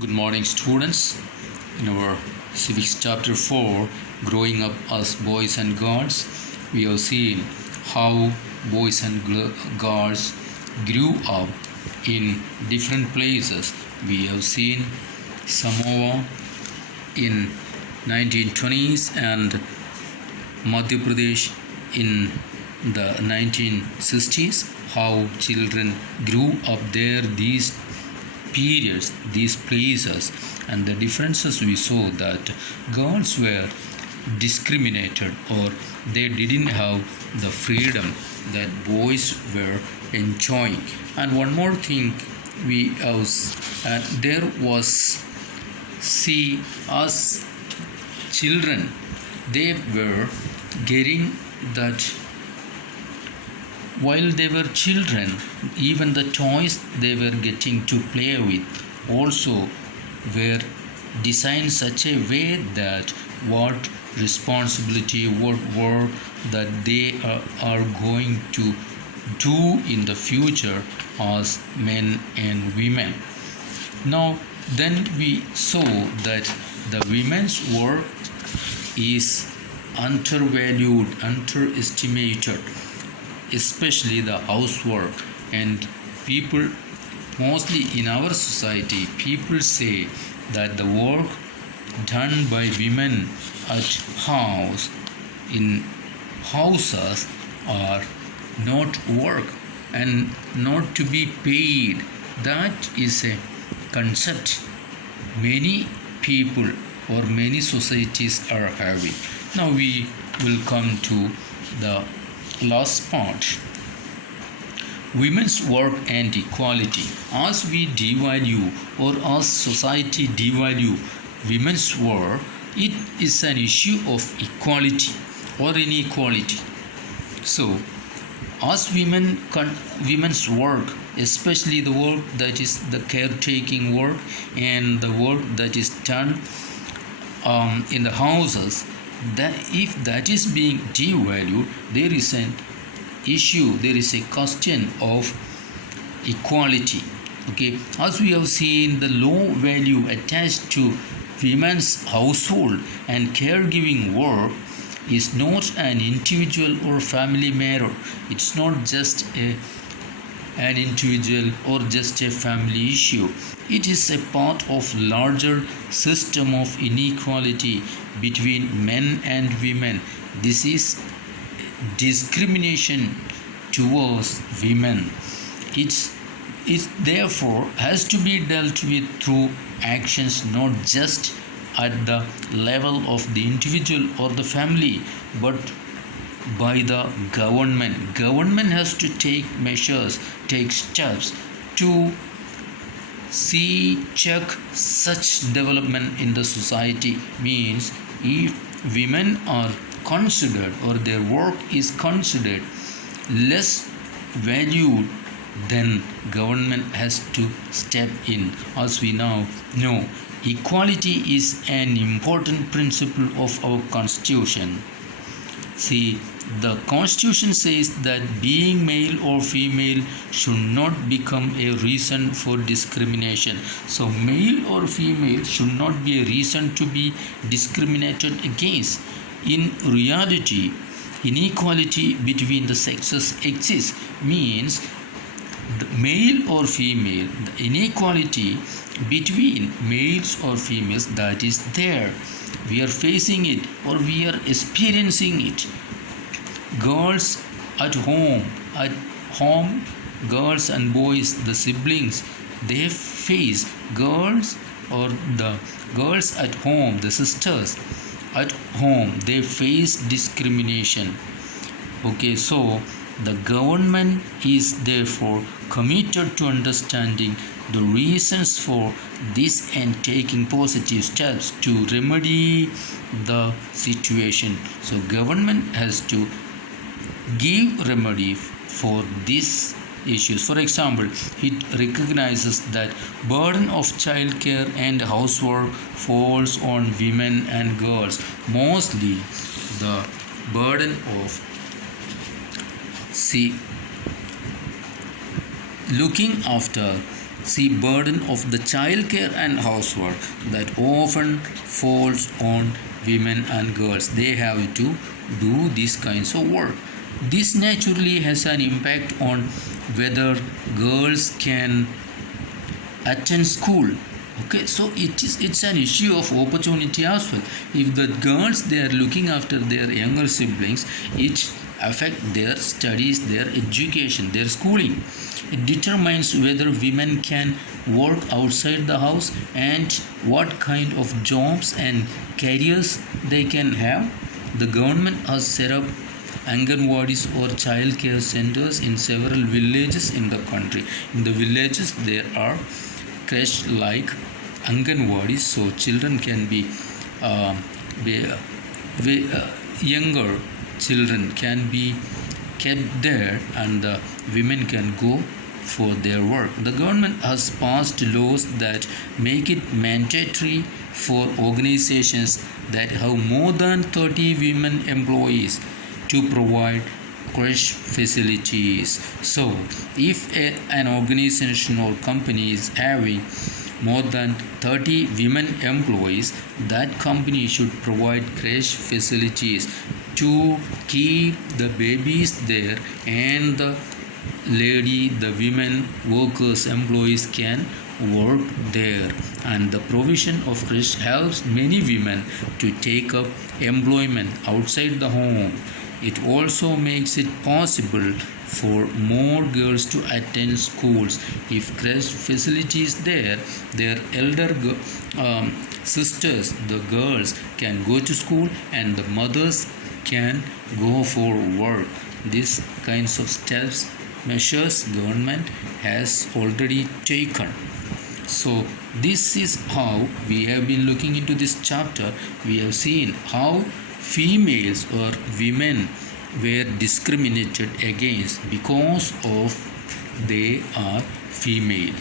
Good morning, students. In our Civics chapter 4, Growing Up as Boys and Girls, we have seen how boys and girls grew up in different places. We have seen Samoa in 1920s and Madhya Pradesh in the 1960s, how children grew up there, these periods, these places, and the differences we saw that girls were discriminated or they didn't have the freedom that boys were enjoying. And one more thing we have, there was, see, us children, they were getting that while they were children, even the toys they were getting to play with also were designed such a way that what responsibility, what work that they are going to do in the future as men and women. Now, then we saw that the women's work is undervalued, underestimated, especially the housework. And people, mostly in our society, people say that the work done by women at house, in houses, are not work and not to be paid. That is a concept many people or many societies are having. Now we will come to the last part, women's work and equality. As we devalue or as society devalue women's work, it is an issue of equality or inequality. So as women's work, especially the work that is the caretaking work and the work that is done in the houses, that if that is being devalued, there is an issue, there is a question of equality. Okay, as we have seen, the low value attached to women's household and caregiving work is not an individual or family matter. It's not just an individual or just a family issue. It is a part of larger system of inequality between men and women. This is discrimination towards women. It therefore has to be dealt with through actions, not just at the level of the individual or the family, but by the government. Government has to take measures, take steps to check such development in the society. Means if women are considered or their work is considered less valued, then government has to step in. As we now know, equality is an important principle of our constitution. See, the constitution says that being male or female should not become a reason for discrimination. So male or female should not be a reason to be discriminated against. In reality, inequality between the sexes exists. Means the male or female, the inequality between males or females, that is there. We are facing it or we are experiencing it. Girls at home, girls and boys, the siblings, they face girls or the girls at home, the sisters at home, they face discrimination. Okay, so the government is therefore committed to understanding the reasons for this and taking positive steps to remedy the situation. So government has to give remedy for these issues. For example, it recognizes that burden of childcare and housework falls on women and girls. Mostly the burden of looking after see burden of the child care and housework that often falls on women and girls. They have to do these kinds of work. This naturally has an impact on whether girls can attend school. Okay, so it's an issue of opportunity as well. If the girls, they are looking after their younger siblings, it affect their studies, their education, their schooling. It determines whether women can work outside the house and what kind of jobs and careers they can have. The government has set up Anganwadis or child care centers in several villages in the country. In the villages, there are creche like Anganwadis, so children can uh, be, younger children can be kept there, and the women can go for their work. The government has passed laws that make it mandatory for organizations that have more than 30 women employees to provide creche facilities. So, if an organization or company is having more than 30 women employees, that company should provide creche facilities to keep the babies there, and the women workers, employees can work there. And the provision of creche helps many women to take up employment outside the home. It also makes it possible for more girls to attend schools. If creche facilities there, their elder sisters, the girls, can go to school and the mothers can go for work. These kinds of steps, measures government has already taken. So this is how we have been looking into this chapter. We have seen how females or women were discriminated against because of they are female.